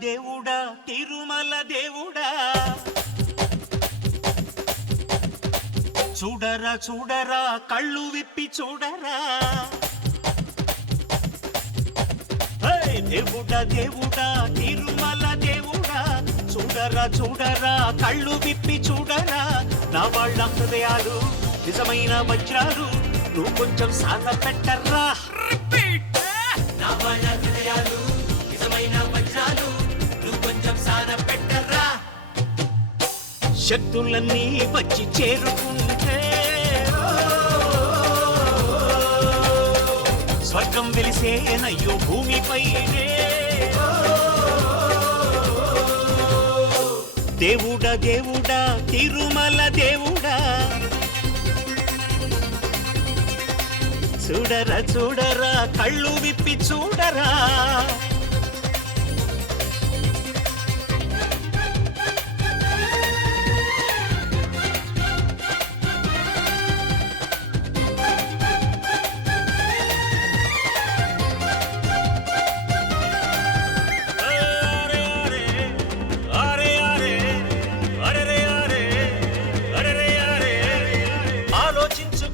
దేవుడా తిరుమల దేవుడా చూడరా చూడరా కళ్ళు విప్పి చూడరా దేవుడా దేవుడా తిరుమల దేవుడా చూడరా చూడరా కళ్ళు విప్పి చూడరా నా వాళ్ళ హృదయాలు నిజమైన వజ్రాలు నువ్వు కొంచెం సాగ పెట్టర్రా నా వాళ్ళ హృదయాలు నిజమైన వజ్రాలు నువ్వు కొంచెం సాగ పెట్టర్రా శక్తులన్నీ వచ్చి చేరుకుంటే స్వర్గం వెలిసేనయ్యో భూమిపైనే దేవుడా దేవుడా తిరుమల దేవుడా చూడరా చూడరా కళ్ళు విప్పి చూడరా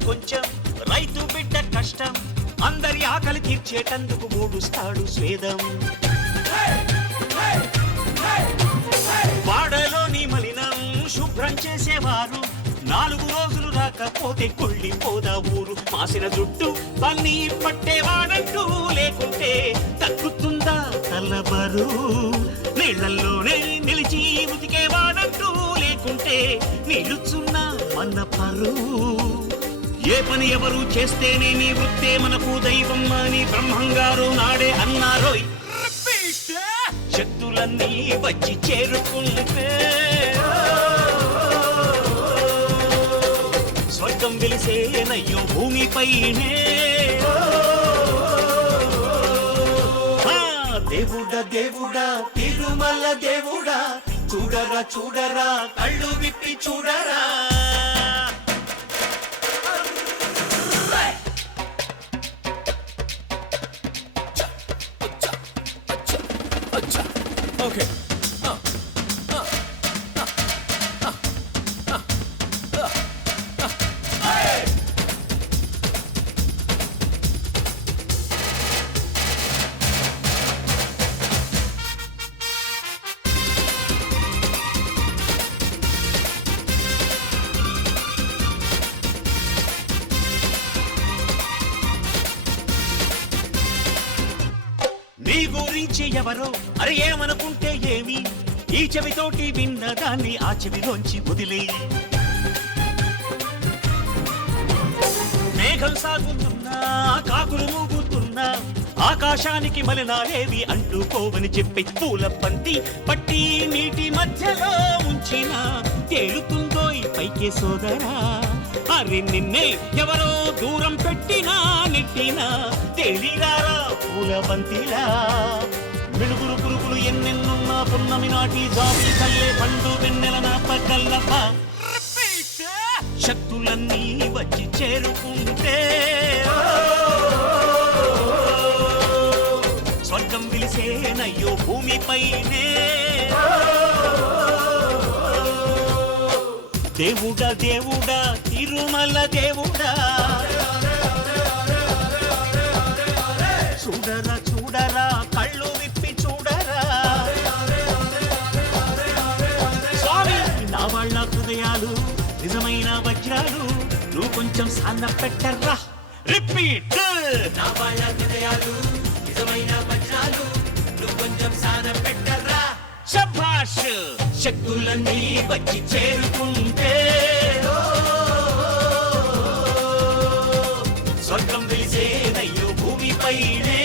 కొంచెం రైతు బిడ్డ కష్టం అందరి ఆకలి తీర్చేటందుకు మూడుస్తాడు స్వేదం వాడలోని మలినం శుభ్రం చేసేవారు 4 రోజులు రాకపోతే కుళ్ళిపోదా ఊరు మాసిన జుట్టు పన్ని పట్టేవాడంటూ లేకుంటే తగ్గుతుందా తల్లబరు నీళ్లల్లోనే నిలిచి ఉతికేవాడంటూ లేకుంటే నిలుచున్నా మన పరు ఏ పని ఎవరు చేస్తేనే నీ వృత్తే మనకు దైవం అని బ్రహ్మంగారు నాడే అన్నారోయ్ శక్తులన్నీ వచ్చి చేరుకుంటే స్వర్గం వెలిసేనయ్యో భూమిపైనే దేవుడా దేవుడా తిరుమల దేవుడా చూడరా చూడరా కళ్ళు విప్పి చూడరా Okay. నీ గురించి ఎవరో అరే ఏమనుకుంటే ఏమి ఈ చెవితోటి విన్న దాన్ని ఆ చెవిలోంచి వదిలే మేఘం సాగుతున్నా కాకులు మూగుతున్నా ఆకాశానికి మలినాలేవి అంటుకోవని చెప్పి పూల పంతి పట్టి నీటి మధ్యలో ఉంచిన తేలుతుందో ఈ పైకే సోదరా అరి నిన్నే ఎవరో దూరం పెట్టినా నెట్టినా తేలిరారా పూల బంతిలా మిడుగురు పురుగులు ఎన్నెన్నున్నా పున్నమి నాటి జాబి కల్లే పండు వెన్నెల నా పగల్లప శక్తులన్నీ వచ్చి చేరుకుంటే స్వర్గం విలిసేనయ్యో భూమిపైనే దేవుడా దేవుడా తిరుమల దేవుడా చూడరా చూడరా కళ్ళు విప్పి చూడరా స్వామి నా వాళ్ళ హృదయాలు నిజమైన వజ్రాలు నువ్వు కొంచెం సాన్న పెట్టర్రా రిపీట్ నా వాళ్ళ హృదయాలు నిజమైన వజ్రాలు నువ్వు కొంచెం సాన్న పెట్టర్రా శభాష్ శక్తులన్నీ వచ్చి చేరుకుంటే స్వర్గం వెలిసేనయ్యో భూమిపైనే